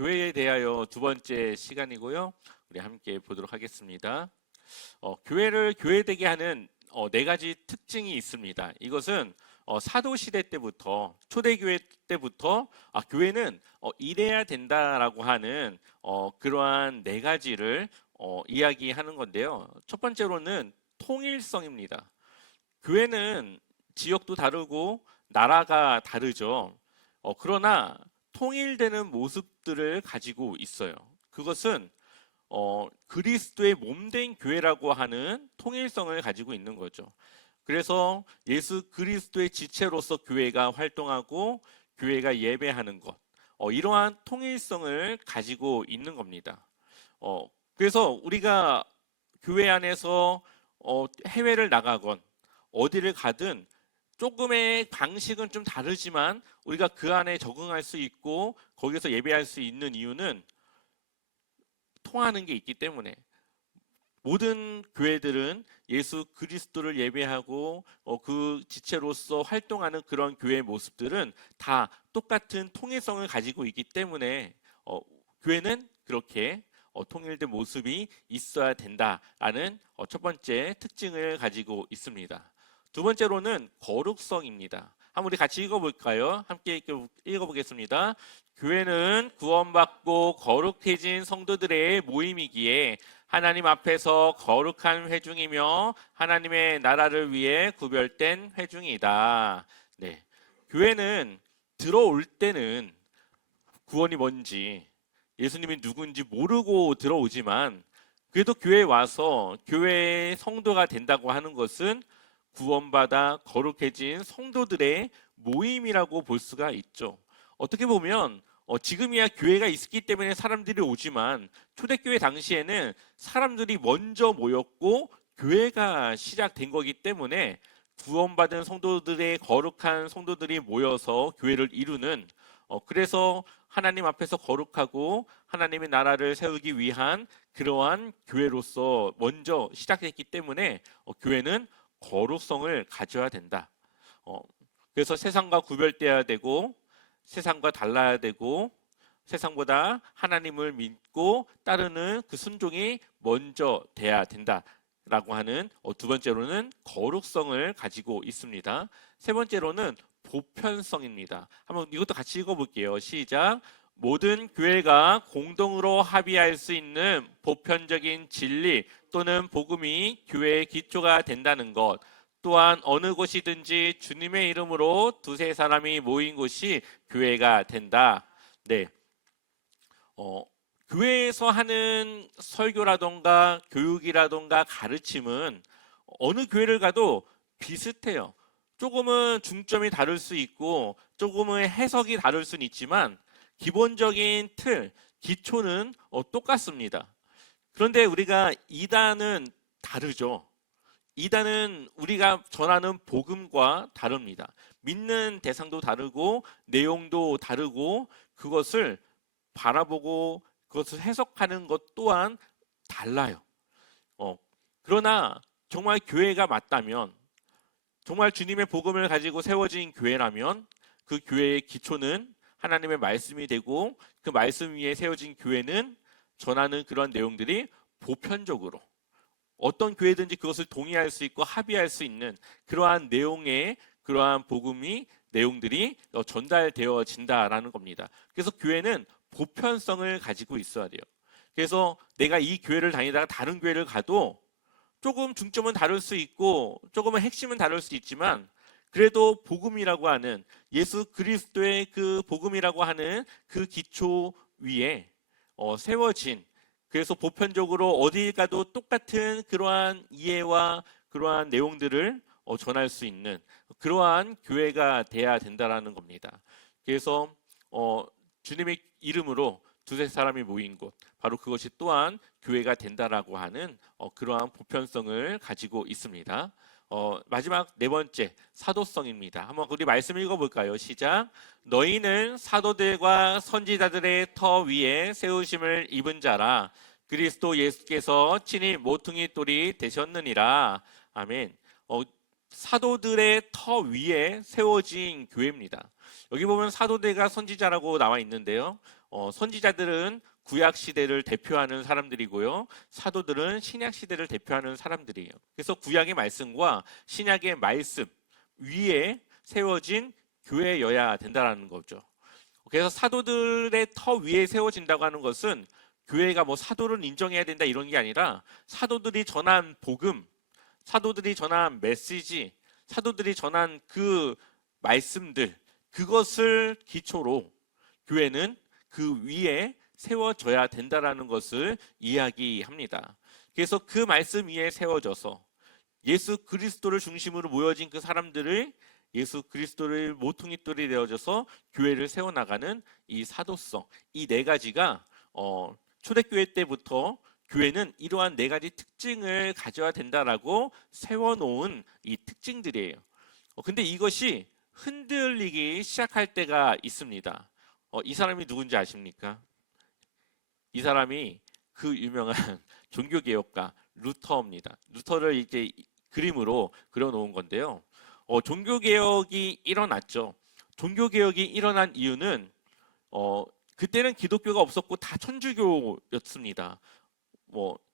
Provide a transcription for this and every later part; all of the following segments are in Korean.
교회에 대하여 두 번째 시간이고요. 우리 함께 보도록 하겠습니다. 교회를 교회되게 하는 네 가지 특징이 있습니다. 이것은 사도 시대 때부터 초대교회 때부터 교회는 이래야 된다라고 하는 그러한 네 가지를 이야기하는 건데요. 첫 번째로는 통일성입니다. 교회는 지역도 다르고 나라가 다르죠. 그러나 통일되는 모습들을 가지고 있어요. 그것은 그리스도의 몸된 교회라고 하는 통일성을 가지고 있는 거죠. 그래서 예수 그리스도의 지체로서 교회가 활동하고 교회가 예배하는 것, 이러한 통일성을 가지고 있는 겁니다. 그래서 우리가 교회 안에서 해외를 나가건 어디를 가든 조금의 방식은 좀 다르지만 우리가 그 안에 적응할 수 있고 거기서 예배할 수 있는 이유는 통하는 게 있기 때문에. 모든 교회들은 예수 그리스도를 예배하고 그 지체로서 활동하는 그런 교회의 모습들은 다 똑같은 통일성을 가지고 있기 때문에 교회는 그렇게 통일된 모습이 있어야 된다라는 첫 번째 특징을 가지고 있습니다. 두 번째로는 거룩성입니다. 한번 우리 같이 읽어볼까요? 함께 읽어보겠습니다. 교회는 구원받고 거룩해진 성도들의 모임이기에 하나님 앞에서 거룩한 회중이며 하나님의 나라를 위해 구별된 회중이다. 네, 교회는 들어올 때는 구원이 뭔지 예수님이 누군지 모르고 들어오지만 그래도 교회에 와서 교회의 성도가 된다고 하는 것은 구원받아 거룩해진 성도들의 모임이라고 볼 수가 있죠. 어떻게 보면 지금이야 교회가 있기 때문에 사람들이 오지만 초대교회 당시에는 사람들이 먼저 모였고 교회가 시작된 거기 때문에 구원받은 성도들의 거룩한 성도들이 모여서 교회를 이루는 그래서 하나님 앞에서 거룩하고 하나님의 나라를 세우기 위한 그러한 교회로서 먼저 시작했기 때문에 교회는 거룩성을 가져야 된다. 그래서 세상과 구별되어야 되고 세상과 달라야 되고 세상보다 하나님을 믿고 따르는 그 순종이 먼저 돼야 된다라고 하는 두 번째로는 거룩성을 가지고 있습니다. 세 번째로는 보편성입니다. 한번 이것도 같이 읽어볼게요. 시작. 모든 교회가 공동으로 합의할 수 있는 보편적인 진리 또는 복음이 교회의 기초가 된다는 것. 또한 어느 곳이든지 주님의 이름으로 두세 사람이 모인 곳이 교회가 된다. 네, 교회에서 하는 설교라던가 교육이라던가 가르침은 어느 교회를 가도 비슷해요. 조금은 중점이 다를 수 있고 조금은 해석이 다를 수는 있지만 기본적인 틀, 기초는 똑같습니다. 그런데 우리가 이단은 다르죠. 이단은 우리가 전하는 복음과 다릅니다. 믿는 대상도 다르고 내용도 다르고 그것을 바라보고 그것을 해석하는 것 또한 달라요. 그러나 정말 교회가 맞다면 정말 주님의 복음을 가지고 세워진 교회라면 그 교회의 기초는 하나님의 말씀이 되고 그 말씀 위에 세워진 교회는 전하는 그런 내용들이 보편적으로 어떤 교회든지 그것을 동의할 수 있고 합의할 수 있는 그러한 내용의 그러한 복음이 내용들이 전달되어진다라는 겁니다. 그래서 교회는 보편성을 가지고 있어야 돼요. 그래서 내가 이 교회를 다니다가 다른 교회를 가도 조금 중점은 다를 수 있고 조금은 핵심은 다를 수 있지만 그래도 복음이라고 하는 예수 그리스도의 그 복음이라고 하는 그 기초 위에 세워진 그래서 보편적으로 어디 가도 똑같은 그러한 이해와 그러한 내용들을 전할 수 있는 그러한 교회가 돼야 된다라는 겁니다. 그래서 주님의 이름으로 두세 사람이 모인 곳 바로 그것이 또한 교회가 된다라고 하는 그러한 보편성을 가지고 있습니다. 마지막 네 번째 사도성입니다. 한번 우리 말씀 읽어볼까요? 시작. 너희는 사도들과 선지자들의 터 위에 세우심을 입은 자라. 그리스도 예수께서 친히 모퉁이 돌이 되셨느니라. 아멘. 사도들의 터 위에 세워진 교회입니다. 여기 보면 사도들과 선지자라고 나와 있는데요. 선지자들은 구약 시대를 대표하는 사람들이고요. 사도들은 신약 시대를 대표하는 사람들이에요. 그래서 구약의 말씀과 신약의 말씀 위에 세워진 교회여야 된다는 거죠. 그래서 사도들의 터 위에 세워진다고 하는 것은 교회가 뭐 사도를 인정해야 된다 이런 게 아니라 사도들이 전한 복음, 사도들이 전한 메시지, 사도들이 전한 그 말씀들, 그것을 기초로 교회는 그 위에 세워져야 된다라는 것을 이야기합니다. 그래서 그 말씀 위에 세워져서 예수 그리스도를 중심으로 모여진 그 사람들을 예수 그리스도를 모퉁이돌이 되어져서 교회를 세워나가는 이 사도성, 이 네 가지가 초대교회 때부터 교회는 이러한 네 가지 특징을 가져야 된다라고 세워놓은 이 특징들이에요. 근데 이것이 흔들리기 시작할 때가 있습니다. 이 사람이 누군지 아십니까? 이 사람이 그 유명한 종교개혁가 루터입니다. 루터를 이제 그림으로 그려놓은 건데요. 종교개혁이 일어났죠. 종교개혁이 일어난 이유는 그때는 기독교가 없었고 다 천주교였습니다.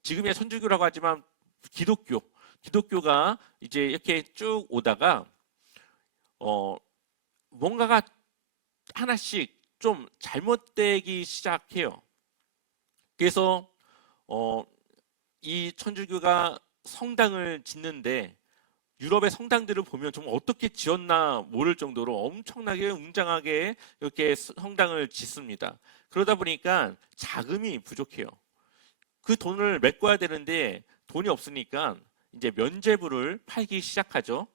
지금의 천주교라고 하지만 기독교가 이제 이렇게 쭉 오다가 뭔가가 하나씩 좀 잘못되기 시작해요. 그래서 이 천주교가 성당을 짓는데 유럽의 성당들을 보면 좀 어떻게 지었나 모를 정도로 엄청나게 웅장하게 이렇게 성당을 짓습니다. 그러다 보니까 자금이 부족해요. 그 돈을 메꿔야 되는데 돈이 없으니까 이제 면죄부를 팔기 시작하죠.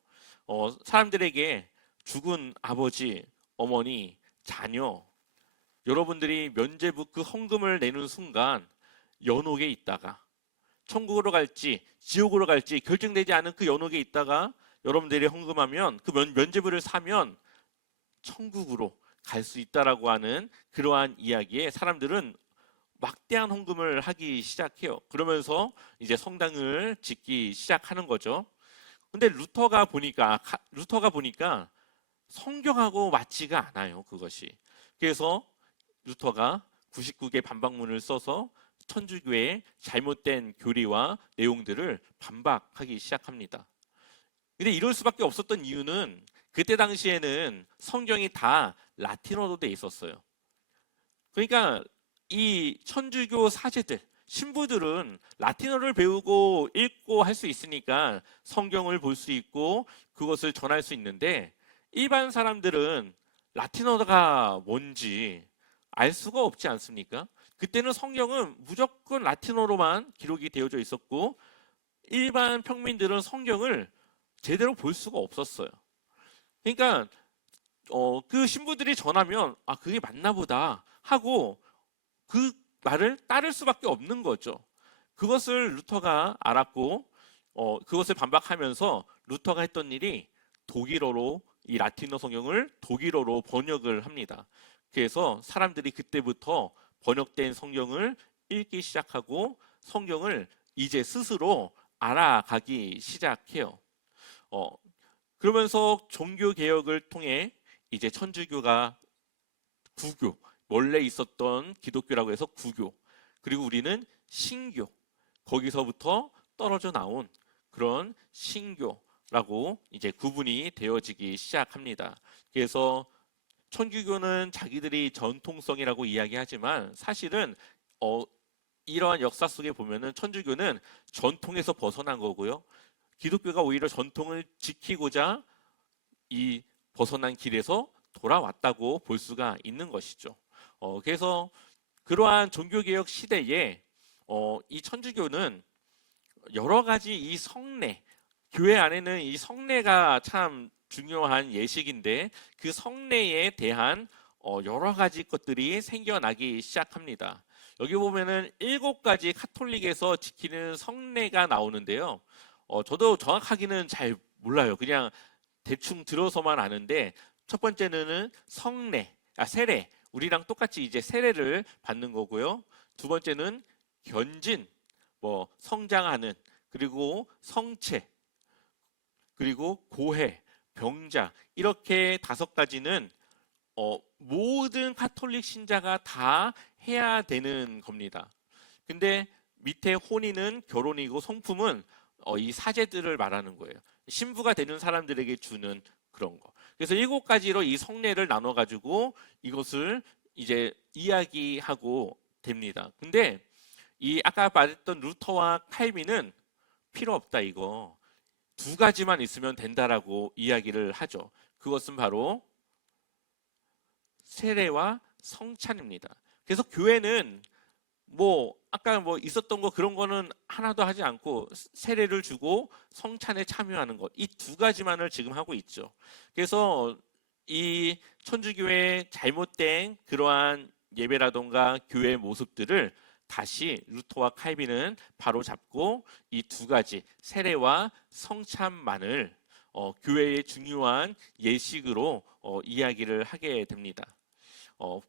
사람들에게 죽은 아버지, 어머니, 자녀, 여러분들이 면죄부 그 헌금을 내는 순간 연옥에 있다가 천국으로 갈지 지옥으로 갈지 결정되지 않은 그 연옥에 있다가 여러분들이 헌금하면 그 면죄부를 사면 천국으로 갈 수 있다라고 하는 그러한 이야기에 사람들은 막대한 헌금을 하기 시작해요. 그러면서 이제 성당을 짓기 시작하는 거죠. 근데 루터가 보니까 성경하고 맞지가 않아요, 그것이. 그래서 루터가 99개 반박문을 써서 천주교의 잘못된 교리와 내용들을 반박하기 시작합니다. 근데 이럴 수밖에 없었던 이유는 그때 당시에는 성경이 다 라틴어로 돼 있었어요. 그러니까 이 천주교 사제들, 신부들은 라틴어를 배우고 읽고 할 수 있으니까 성경을 볼 수 있고 그것을 전할 수 있는데 일반 사람들은 라틴어가 뭔지 알 수가 없지 않습니까? 그때는 성경은 무조건 라틴어로만 기록이 되어져 있었고 일반 평민들은 성경을 제대로 볼 수가 없었어요. 그러니까 그 신부들이 전하면 그게 맞나 보다 하고 그 말을 따를 수밖에 없는 거죠. 그것을 루터가 알았고 그것을 반박하면서 루터가 했던 일이 독일어로 이 라틴어 성경을 독일어로 번역을 합니다. 그래서 사람들이 그때부터 번역된 성경을 읽기 시작하고 성경을 이제 스스로 알아가기 시작해요. 그러면서 종교 개혁을 통해 이제 천주교가 구교, 원래 있었던 기독교라고 해서 구교, 그리고 우리는 신교, 거기서부터 떨어져 나온 그런 신교라고 이제 구분이 되어지기 시작합니다. 그래서 천주교는 자기들이 전통성이라고 이야기하지만 사실은 이러한 역사 속에 보면은 천주교는 전통에서 벗어난 거고요. 기독교가 오히려 전통을 지키고자 이 벗어난 길에서 돌아왔다고 볼 수가 있는 것이죠. 그래서 그러한 종교개혁 시대에 이 천주교는 여러 가지 이 성례, 교회 안에는 이 성례가 참 중요한 예식인데 그 성례에 대한 여러 가지 것들이 생겨나기 시작합니다. 여기 보면은 7가지 카톨릭에서 지키는 성례가 나오는데요. 저도 정확하게는 잘 몰라요. 그냥 대충 들어서만 아는데 첫 번째는 세례. 우리랑 똑같이 이제 세례를 받는 거고요. 두 번째는 견진, 성장하는, 그리고 성체, 그리고 고해, 병자, 이렇게 5가지는 모든 카톨릭 신자가 다 해야 되는 겁니다. 근데 밑에 혼인은 결혼이고 성품은 이 사제들을 말하는 거예요. 신부가 되는 사람들에게 주는 그런 거. 그래서 7가지로 이 성례를 나눠 가지고 이것을 이제 이야기하고 됩니다. 근데 이 아까 말했던 루터와 칼빈은 필요 없다 이거. 2가지만 있으면 된다라고 이야기를 하죠. 그것은 바로 세례와 성찬입니다. 그래서 교회는 뭐 아까 뭐 있었던 거 그런 거는 하나도 하지 않고 세례를 주고 성찬에 참여하는 것, 이 2가지만을 지금 하고 있죠. 그래서 이 천주교의 잘못된 그러한 예배라던가 교회의 모습들을 다시 루터와 칼빈은 바로 잡고 이 2가지 세례와 성찬만을 교회의 중요한 예식으로 이야기를 하게 됩니다.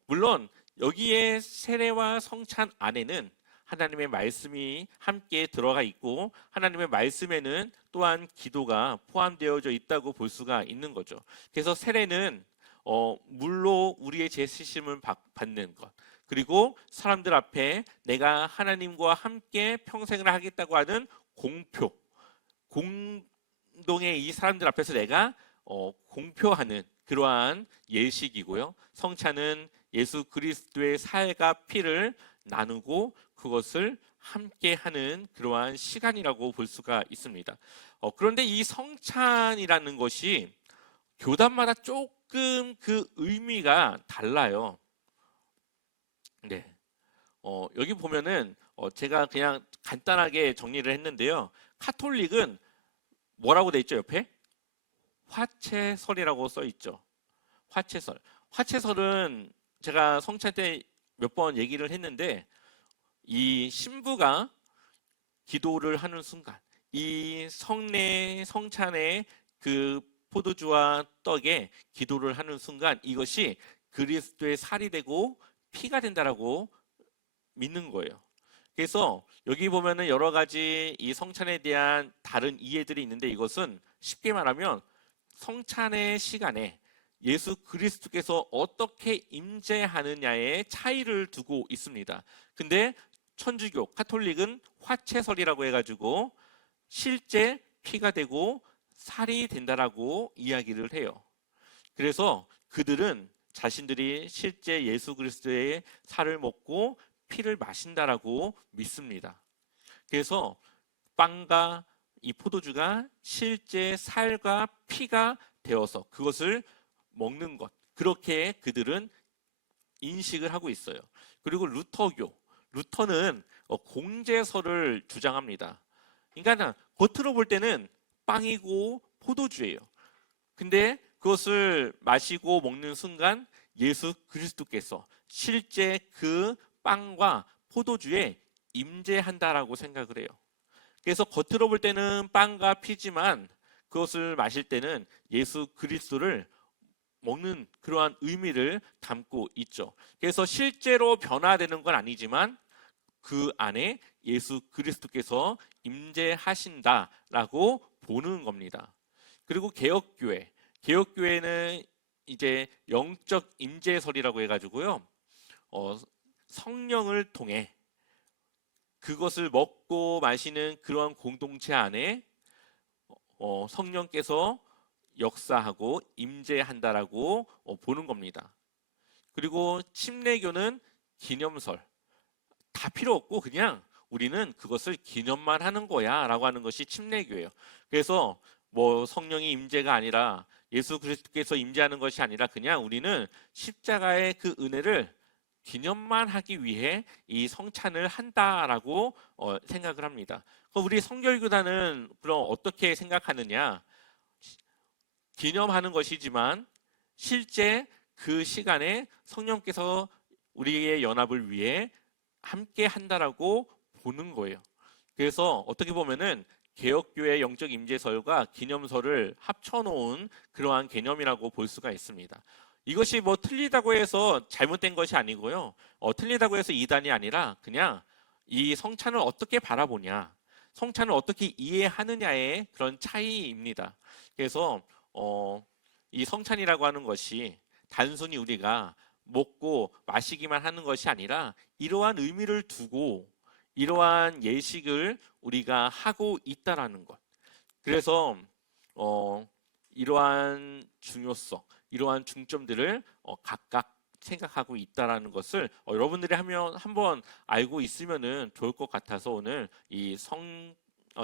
물론 여기에 세례와 성찬 안에는 하나님의 말씀이 함께 들어가 있고 하나님의 말씀에는 또한 기도가 포함되어져 있다고 볼 수가 있는 거죠. 그래서 세례는 물로 우리의 죄 씻음을 받는 것, 그리고 사람들 앞에 내가 하나님과 함께 평생을 하겠다고 하는 공표, 공동의 이 사람들 앞에서 내가 공표하는 그러한 예식이고요. 성찬은 예수 그리스도의 살과 피를 나누고 그것을 함께 하는 그러한 시간이라고 볼 수가 있습니다. 그런데 이 성찬이라는 것이 교단마다 조금 그 의미가 달라요. 네. 여기 보면은 제가 그냥 간단하게 정리를 했는데요. 카톨릭은 뭐라고 돼 있죠, 옆에? 화채설이라고 써 있죠. 화채설. 화채설은 제가 성찬 때 몇 번 얘기를 했는데 이 신부가 기도를 하는 순간 이 성찬의 그 포도주와 떡에 기도를 하는 순간 이것이 그리스도의 살이 되고 피가 된다라고 믿는 거예요. 그래서 여기 보면은 여러 가지 이 성찬에 대한 다른 이해들이 있는데 이것은 쉽게 말하면 성찬의 시간에 예수 그리스도께서 어떻게 임재하느냐의 차이를 두고 있습니다. 근데 천주교, 카톨릭은 화채설이라고 해가지고 실제 피가 되고 살이 된다라고 이야기를 해요. 그래서 그들은 자신들이 실제 예수 그리스도의 살을 먹고 피를 마신다라고 믿습니다. 그래서 빵과 이 포도주가 실제 살과 피가 되어서 그것을 먹는 것, 그렇게 그들은 인식을 하고 있어요. 그리고 루터는 공제설을 주장합니다. 그러니까 겉으로 볼 때는 빵이고 포도주예요. 근데 그것을 마시고 먹는 순간 예수 그리스도께서 실제 그 빵과 포도주에 임재한다라고 생각을 해요. 그래서 겉으로 볼 때는 빵과 피지만 그것을 마실 때는 예수 그리스도를 먹는 그러한 의미를 담고 있죠. 그래서 실제로 변화되는 건 아니지만 그 안에 예수 그리스도께서 임재하신다라고 보는 겁니다. 그리고 개혁교회는 이제 영적 임재설이라고 해가지고요. 성령을 통해 그것을 먹고 마시는 그러한 공동체 안에 성령께서 역사하고 임재한다라고 보는 겁니다. 그리고 침례교는 기념설, 다 필요 없고 그냥 우리는 그것을 기념만 하는 거야 라고 하는 것이 침례교예요. 그래서 뭐 성령이 임재가 아니라 예수 그리스도께서 임재하는 것이 아니라 그냥 우리는 십자가의 그 은혜를 기념만 하기 위해 이 성찬을 한다라고 생각을 합니다. 우리 성결교단은 그럼 어떻게 생각하느냐? 기념하는 것이지만 실제 그 시간에 성령께서 우리의 연합을 위해 함께 한다라고 보는 거예요. 그래서 어떻게 보면은 개혁교회 영적 임재설과 기념설을 합쳐놓은 그러한 개념이라고 볼 수가 있습니다. 이것이 뭐 틀리다고 해서 잘못된 것이 아니고요. 틀리다고 해서 이단이 아니라 그냥 이 성찬을 어떻게 바라보냐, 성찬을 어떻게 이해하느냐의 그런 차이입니다. 그래서 이 성찬이라고 하는 것이 단순히 우리가 먹고 마시기만 하는 것이 아니라 이러한 의미를 두고 이러한 예식을 우리가 하고 있다라는 것. 그래서 어, 이러한 중요성, 이러한 중점들을 각각 생각하고 있다라는 것을 여러분들이 하면 한번 알고 있으면은 좋을 것 같아서 오늘 이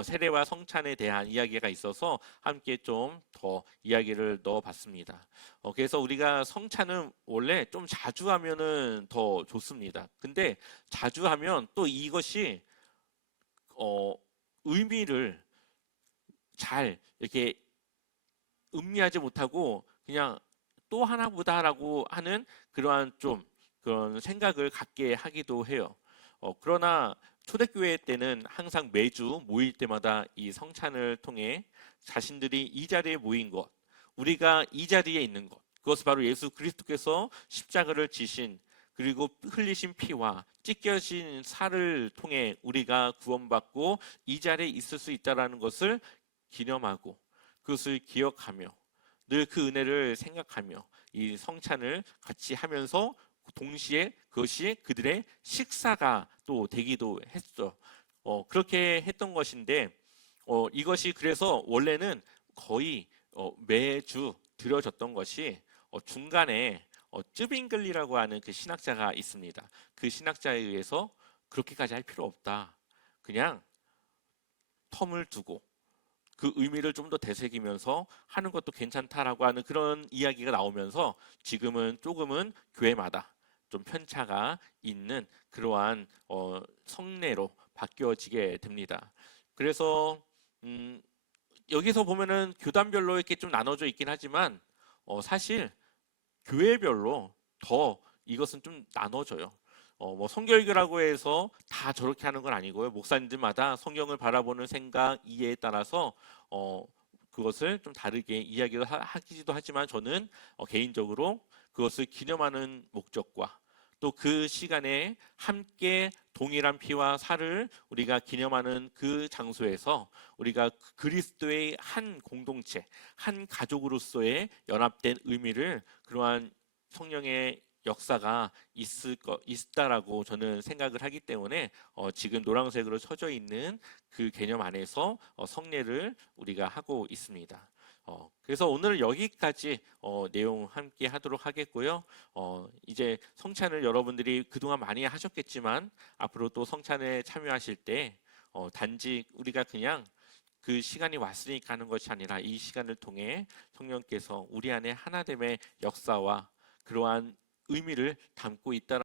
세례와 성찬에 대한 이야기가 있어서 함께 좀 더 이야기를 넣어봤습니다. 그래서 우리가 성찬은 원래 좀 자주 하면은 더 좋습니다. 근데 자주 하면 또 이것이 어, 의미를 잘 이렇게 음미하지 못하고 그냥 또 하나보다라고 하는 그러한 좀 그런 생각을 갖게 하기도 해요. 그러나 초대교회 때는 항상 매주 모일 때마다 이 성찬을 통해 자신들이 이 자리에 모인 것, 우리가 이 자리에 있는 것, 그것은 바로 예수 그리스도께서 십자가를 지신 그리고 흘리신 피와 찢겨진 살을 통해 우리가 구원받고 이 자리에 있을 수 있다라는 것을 기념하고 그것을 기억하며 늘 그 은혜를 생각하며 이 성찬을 같이 하면서 동시에 그것이 그들의 식사가 또 되기도 했죠. 그렇게 했던 것인데 이것이 그래서 원래는 거의 매주 드려졌던 것이 중간에 쯔빙글리라고 하는 그 신학자가 있습니다. 그 신학자에 의해서 그렇게까지 할 필요 없다. 그냥 텀을 두고 그 의미를 좀 더 되새기면서 하는 것도 괜찮다라고 하는 그런 이야기가 나오면서 지금은 조금은 교회마다 좀 편차가 있는 그러한 성례로 바뀌어지게 됩니다. 그래서 여기서 보면은 교단별로 이렇게 좀 나눠져 있긴 하지만 사실 교회별로 더 이것은 좀 나눠져요. 뭐 성결교라고 해서 다 저렇게 하는 건 아니고요. 목사님들마다 성경을 바라보는 생각, 이해에 따라서 그것을 좀 다르게 이야기를 하기도 하지만 저는 개인적으로 그것을 기념하는 목적과 또 그 시간에 함께 동일한 피와 살을 우리가 기념하는 그 장소에서 우리가 그리스도의 한 공동체, 한 가족으로서의 연합된 의미를 그러한 성령의 역사가 있다라고 저는 생각을 하기 때문에 지금 노란색으로 쳐져 있는 그 개념 안에서 성례를 우리가 하고 있습니다. 그래서 오늘 여기까지 내용 함께 하도록 하겠고요. 이제 성찬을 여러분들이 그동안 많이 하셨겠지만 앞으로 또 성찬에 참여하실 때 단지 우리가 그냥 그 시간이 왔으니까 하는 것이 아니라 이 시간을 통해 성령께서 우리 안에 하나됨의 역사와 그러한 의미를 담고 있다는